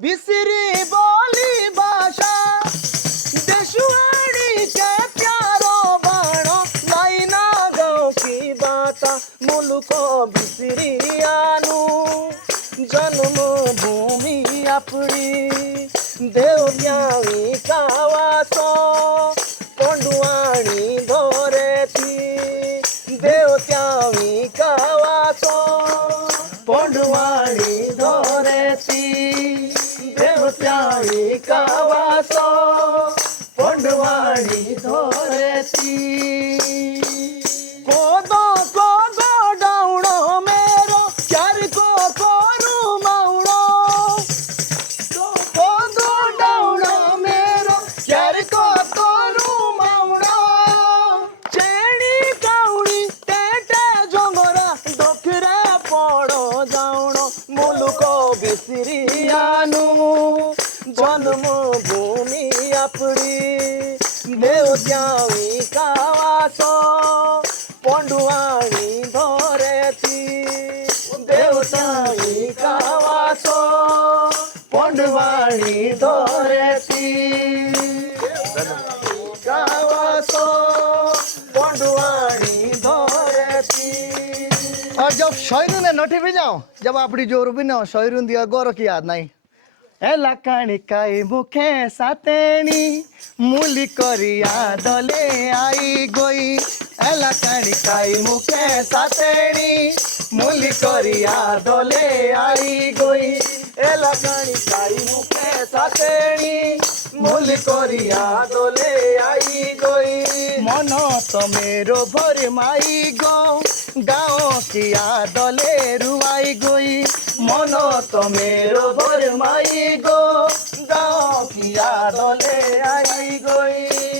बिसरी बोली भाषा देशवाड़ी के प्यारो बाणो लाइना गाँव की बाता मुल्को बिसरी आनू जन्म भूमि अपनी देवत्यावी कावासो कोंडुवाणी धोरे थी देवत्यावी कावासो कोंडुवाणी धोरे थी देवत्यावी कावासो कोंडुवाणी धोरे थी कोदो कोदो डाउणो मेरो क्यार को कोरू माउणो कोदो डाउणो मेरो क्यार को कोरू माउणो चेणी काउणी टेटे जोंगरा डोकरे पड़ो जाउणो मुलुको बिसरी आनू जन्म भूमि अपनी देवत्यावी कावासो पोंडुवाणी धोरे थी देवत्यावी कावासो पोंडुवाणी धोरे थी कावासो पोंडुवाणी धोरे थी। और जब शयरू ने नोटी भी जाओ जब अपनी जोर भी ना शयरू दिया गौरव की याद नहीं एला काणिकाई मुखे सातेणी मूली करिया दले आई गोई एला काणिकाई मुखे सातेणी मूली करिया दले आई गोई एला काणिकाई मुखे सातेणी मूली करिया दले आई गोई मन तो मेरो भर माई गो गाँव किया दले रुआई गोई मन तो मेरो भर माई गो गाँव किया दले आई